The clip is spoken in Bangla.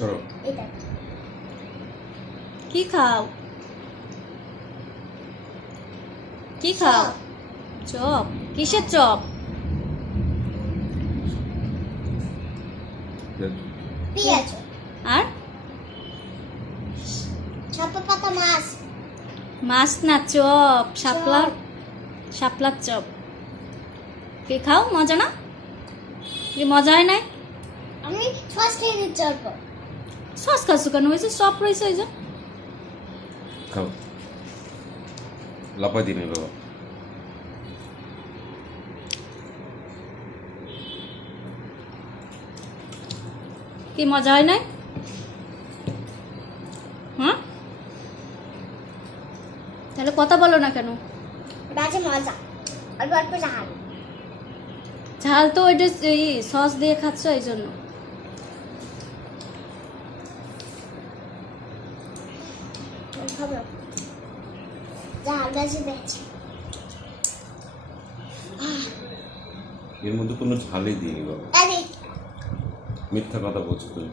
ধরো। কি খাও? কি খাও? চপ। কিসের চপ? পেঁয়াজ। আর? ছাপা পাতা মাছ। মাছ না চপ। শাপলার শাপলার চপ। কি খাও? মজা না? কি মজা হয় নাই? আমি সস খেয়ে নিচ্ছি অল্প সস খাচ্ছ কেন হয়েছে চপ রয়েছে ওই যে খাও লাপাই দিন বাবা কি মজা হয় নাই হ্যাঁ তাহলে কথা বলো না কেন বাজে মজা অল্প অল্প ঝাল ঝাল তো ওইটা এই সস দিয়ে খাচ্ছ এই জন্য খাব? এর মধ্যে কোনো ঝালই দিই বাবা। মিথ্যা কথা বলছো তুমি।